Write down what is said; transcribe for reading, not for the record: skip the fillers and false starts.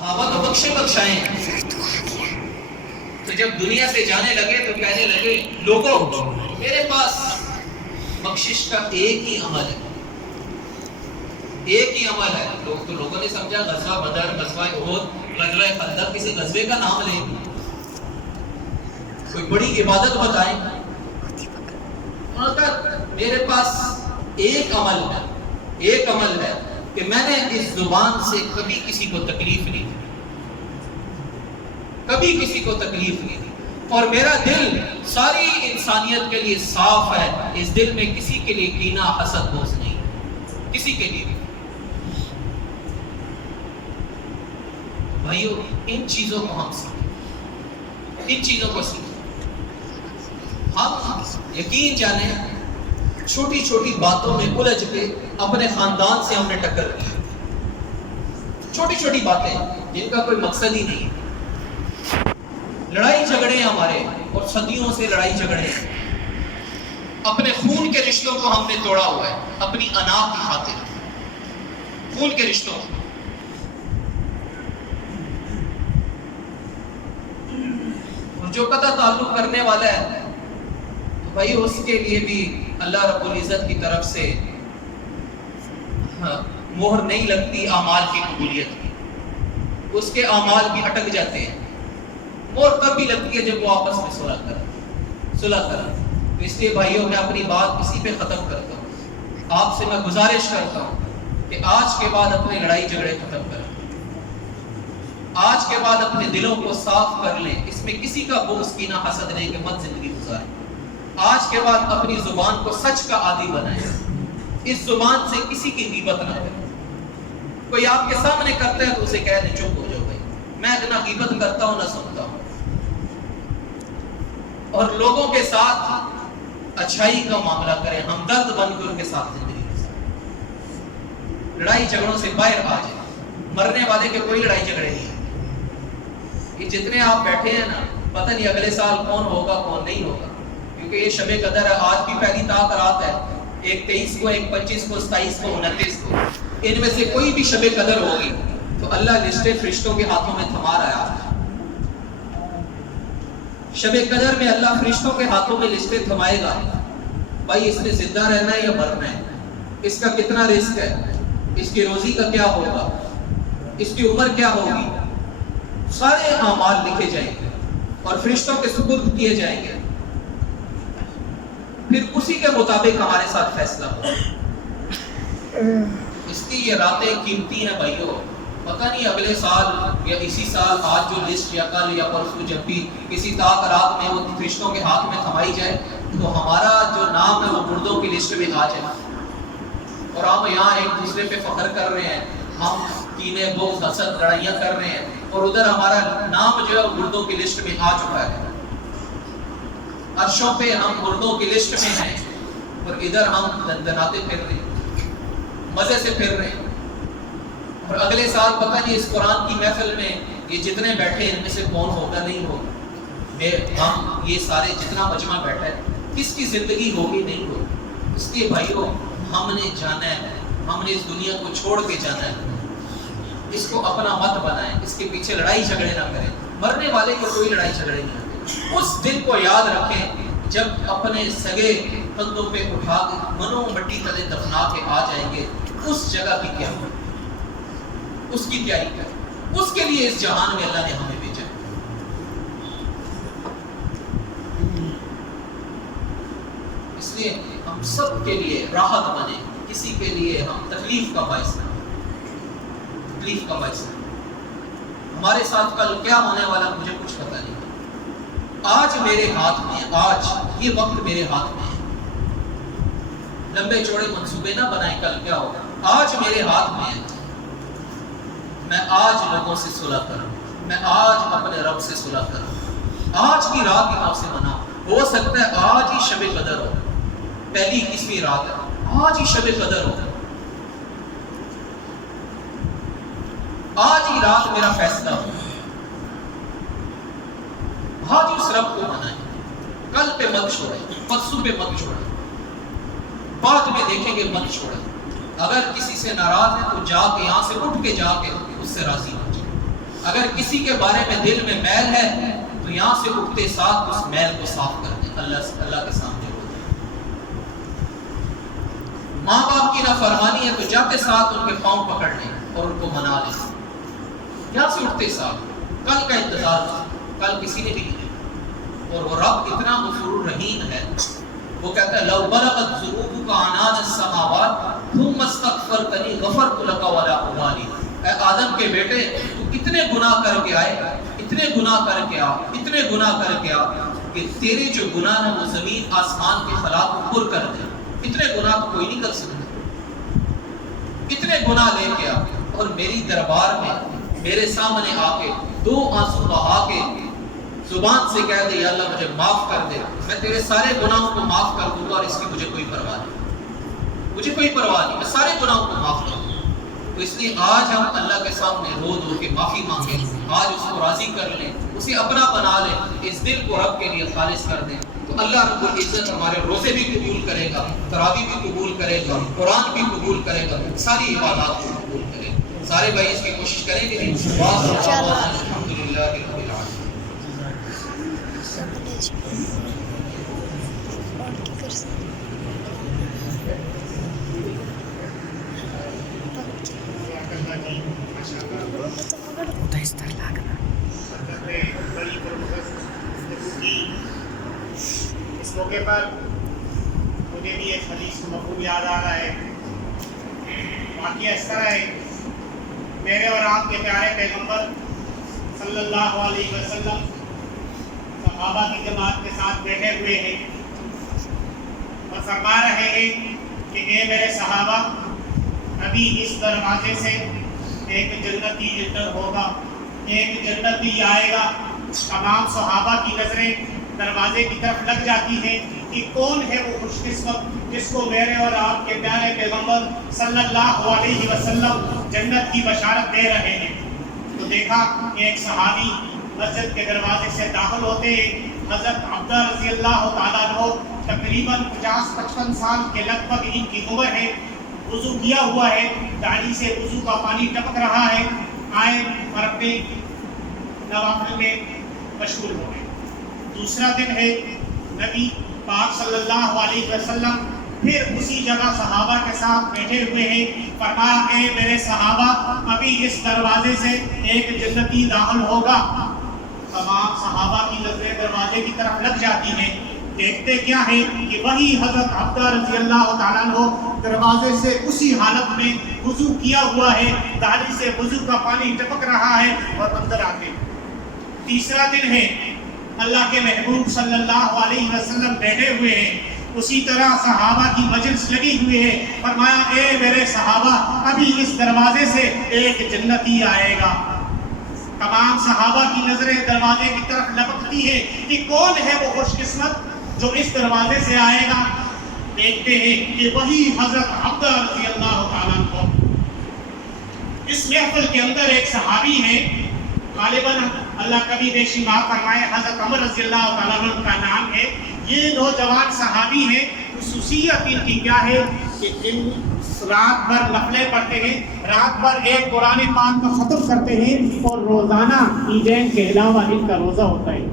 صحابہ تو بخشے بخشائے ہیں، تو جب دنیا سے جانے لگے تو کہنے لگے لوگوں میرے پاس بخشش کا ایک ہی عمل ہے، ایک ہی عمل ہے۔ لوگوں نے سمجھا غزوہ بدر، غزوہ احد، غزوہ خندق کسی غزوے کا نام لیں، کوئی بڑی عبادت بتائیں۔ انہوں نے کہا میرے پاس ایک عمل ہے، ایک عمل ہے کہ میں نے اس زبان سے کبھی کسی کو تکلیف نہیں دی، کبھی کسی کو تکلیف نہیں دی، اور میرا دل ساری انسانیت کے لیے صاف ہے، اس دل میں کسی کے لیے کینہ حسد بغض نہیں، کسی کے لیے بھی۔ بھائیو ان چیزوں کو ہم سیکھیں، ان چیزوں کو سیکھیں۔ ہم یقین جانیں چھوٹی چھوٹی باتوں میں الجھ کے اپنے خاندان سے ہم نے ٹکر کی، چھوٹی چھوٹی باتیں جن کا کوئی مقصد ہی نہیں ہے، لڑائی جھگڑے ہمارے، اور صدیوں سے لڑائی جھگڑے ہیں، اپنے خون کے رشتوں کو ہم نے توڑا ہوا ہے اپنی انا کی خاطر، خون کے رشتوں کو۔ اور جو قطع تعلق کرنے والا ہے بھائی اس کے لیے بھی اللہ رب العزت کی طرف سے مہر نہیں لگتی اعمال کی قبولیت کی، اس کے اعمال بھی اٹک جاتے ہیں۔ مہر تب بھی لگتی ہے جب وہ آپس میں صلح کریں۔ تو اس لیے بھائیوں میں اپنی بات اسی پہ ختم کرتا ہوں، آپ سے میں گزارش کرتا ہوں کہ آج کے بعد اپنے لڑائی جھگڑے ختم کریں، آج کے بعد اپنے دلوں کو صاف کر لیں، اس میں کسی کا بغض کینہ حسد نہیں کہ مت زندگی گزاریں۔ آج کے بعد اپنی زبان کو سچ کا عادی بنائیں، اس زبان سے کسی کی غیبت نہ کریں۔ کوئی آپ کے سامنے کرتا ہے تو اسے کہہ دیں چپ ہو جاؤ بھائی، میں نہ غیبت کرتا ہوں نہ سنتا ہوں۔ اور لوگوں کے ساتھ اچھائی کا معاملہ کریں، ہمدرد بن کے ان کے ساتھ زندگی گزاریں، لڑائی جھگڑوں سے باہر آ جائیں۔ مرنے والے کے کوئی لڑائی جھگڑے نہیں ہیں، یہ جتنے آپ بیٹھے ہیں نا پتہ نہیں اگلے سال کون ہوگا کون نہیں ہوگا، کیونکہ یہ شب قدر ہے، آج بھی پہلی رات ہے، ایک 23 کو، ایک 25 کو، 27 کو، 29 کو، ان میں سے کوئی بھی شب قدر ہوگی تو اللہ لسٹیں فرشتوں کے ہاتھوں میں تھما رہا ہے۔ شب قدر میں اللہ فرشتوں کے ہاتھوں میں لسٹیں تھمائے گا، بھائی اس نے زندہ رہنا ہے یا مرنا ہے، اس کا کتنا رزق ہے، اس کی روزی کا کیا ہوگا، اس کی عمر کیا ہوگی، سارے اعمال لکھے جائیں گے اور فرشتوں کے سپرد کیے جائیں گے، پھر اسی کے مطابق ہمارے ساتھ فیصلہ ہوگا۔ اس کی یہ راتیں قیمتی ہیں بھائیو، پتہ نہیں اگلے سال یا اسی سال آج جو لسٹ یا کل یا پرسوں جب بھی کسی رات میں وہ فرشتوں کے ہاتھ میں تھمائی جائے تو ہمارا جو نام ہے وہ مردوں کی لسٹ میں آ جائے، اور ہم یہاں ایک دوسرے پہ فخر کر رہے ہیں، ہم کینے بغض حسد لڑائیاں کر رہے ہیں، اور ادھر ہمارا نام جو ہے وہ مردوں کی لسٹ میں آ چکا ہے، عرشوں پہ ہم مردوں کی لسٹ میں ہیں، اور ادھر ہم دندناتے پھر رہے ہیں، مزے سے پھر رہے ہیں۔ اور اگلے سال پتہ نہیں اس قرآن کی محفل میں یہ جتنے بیٹھے ان میں سے کون ہوگا نہیں ہوگا، ہم یہ سارے جتنا مجمع بیٹھا ہے کس کی زندگی ہوگی نہیں ہوگی۔ اس لیے بھائیو ہم نے جانا ہے، ہم نے اس دنیا کو چھوڑ کے جانا ہے، اس کو اپنا مت بنائیں، اس کے پیچھے لڑائی جھگڑے نہ کریں، مرنے والے کو کوئی لڑائی جھگڑے نہیں کریں۔ اس دن کو یاد رکھیں جب اپنے سگے کندھوں پہ اٹھا کے منو مٹی تلے دفنا کے آ جائیں گے، اس جگہ کی کیا ہو، اس کی تیاری کریں، اس کے لیے اس جہان میں اللہ نے ہمیں بھیجا۔ اس لیے ہم سب کے لیے راحت بنے، کسی کے لیے ہم تکلیف کا باعث نہ، تکلیف کا باعث نہ۔ ہمارے ساتھ کل کیا ہونے والا مجھے کچھ پتہ نہیں، آج میرے ہاتھ میں، آج یہ وقت میرے ہاتھ میں ہے۔ لمبے چوڑے منصوبے نہ بنائیں کل کیا ہوگا، آج میرے ہاتھ میں ہے۔ میں آج لوگوں سے صلح کروں، میں آج اپنے رب سے صلح کروں، آج کی رات امام سے مناؤں۔ ہو سکتا ہے آج ہی شب قدر ہو، پہلی 21ویں رات ہے، آج ہی شب قدر ہو، آج ہی رات میرا فیصلہ ہو، آج اس رب کو منائیں، کل پہ مت چھوڑیں، پرسوں پہ مت چھوڑیں، بعد میں دیکھیں گے مت چھوڑیں۔ اگر کسی سے ناراض ہے تو جا کے یہاں سے اٹھ کے جا کے اس سے راضی ہو جائے، اگر کسی کے بارے میں دل میں میل ہے تو یہاں سے اٹھتے ساتھ اس میل کو صاف کر دیں، اللہ کے سامنے ہو جائے۔ ماں باپ کی نافرمانی ہے تو جاتے ساتھ ان کے پاؤں پکڑ لیں اور ان کو منا لیں، یہاں سے اٹھتے ساتھ۔ کل کا انتظار، کل کسی نے بھی نہیں دیکھا، اور وہ رب اتنا غفور رحیم ہے، وہ کہتا ہے لو بلغت ذنوبک عنان السماوات ثم استغفرتنی غفرت لک ولا ابالی۔ اے آدم کے بیٹے، تو اتنے گناہ کر کے آئے، اتنے گناہ کر کے آ، اتنے گناہ کر کے آ کہ تیرے جو گناہ ہیں وہ زمین آسمان کے خلاف پر کر دے۔ اتنے گناہ تو کوئی نہیں کر سکتا، اتنے گناہ لے کے آ اور میری دربار میں میرے سامنے آ کے دو آنسو بہا کے زبان سے کہہ دے یا اللہ مجھے معاف کر دے، میں تیرے سارے گناہوں کو معاف کر دوں گا اور اس کی مجھے کوئی پرواہ نہیں، مجھے کوئی پرواہ نہیں، میں سارے گناہوں کو معاف کر دوں۔ تو اس لیے آج ہم اللہ کے سامنے رو دو کے معافی مانگیں، آج اس کو راضی کر لیں، اسے اپنا بنا لیں، اس دل کو رب کے لیے خالص کر دیں، تو اللہ رب العزت ہمارے روزے بھی قبول کرے گا، تراویح بھی قبول کرے گا، قرآن بھی قبول کرے گا، ساری عبادات کو قبول کرے گا۔ سارے بھائی اس کی کوشش کریں گے الحمدللہ رب العالمین۔ اس موقع پر مجھے بھی ایک حدیث مفہوم یاد آ رہا ہے۔ واقعہ اس طرح ہے، میرے اور آپ کے پیارے پیغمبر صلی اللہ علیہ وسلم صحابہ کی جماعت کے ساتھ بیٹھے ہوئے ہیں اور فرما رہے ہیں کہ اے میرے صحابہ، ابھی اس دروازے سے ایک جنتی انٹر ہوگا، ایک جنتی آئے گا۔ تمام صحابہ کی نظریں دروازے کی طرف لگ جاتی ہیں کہ کون ہے وہ خوش قسمت جس کو میرے اور آپ کے پیارے پیغمبر صلی اللہ علیہ وسلم جنت کی بشارت دے رہے ہیں۔ تو دیکھا کہ ایک صحابی مسجد کے دروازے سے داخل ہوتے ہیں، حضرت عبدہ رضی اللہ تعالیٰ عنہ، تقریباً 50-55 سال کے لگ بھگ ان کی عمر ہے، وضو کیا ہوا ہے، داڑھی سے وضو کا پانی ٹپک رہا ہے، آئے اور اپنے نوافل میں مشغول ہو گئے۔ دوسرا دن ہے، نبی پاک صلی اللہ علیہ وسلم پھر اسی جگہ صحابہ کے ساتھ بیٹھے ہوئے ہیں۔ فرمایا اے میرے صحابہ، ابھی اس دروازے سے ایک جنتی داخل ہوگا۔ تمام صحابہ کی نظریں دروازے کی طرف لگ جاتی ہیں، دیکھتے کیا ہے کہ وہی حضرت عبدہ رضی اللہ تعالیٰ عنہ دروازے سے اسی حالت میں وضو کیا ہوا ہے، داڑھی سے وضو کا پانی ٹپک رہا ہے اور اندر آتے۔ تیسرا دن ہے، اللہ کے محبوب صلی اللہ علیہ وسلم بیٹھے ہوئے ہیں، اسی طرح صحابہ کی مجلس لگی ہوئی ہے۔ فرمایا اے میرے صحابہ، ابھی اس دروازے سے ایک جنتی آئے گا۔ تمام صحابہ کی نظریں دروازے کی طرف لپکتی ہے کہ کون ہے وہ خوش قسمت جو اس دروازے سے آئے گا۔ دیکھتے ہیں کہ وہی حضرت عبدہ رضی اللہ تعالیٰ عنہ۔ اس محفل کے اندر ایک صحابی ہے، غالباً اللہ کبھی بیشی معاف فرمائے، حضرت عمر رضی اللہ تعالیٰ عنہ کا نام ہے۔ یہ نوجوان صحابی ہیں، خصوصیت ان کی کیا ہے کہ دن رات بھر نفلیں پڑھتے ہیں، رات بھر ایک قرآن پاک کا ختم کرتے ہیں، اور روزانہ عیدین کے علاوہ ان کا روزہ ہوتا ہے۔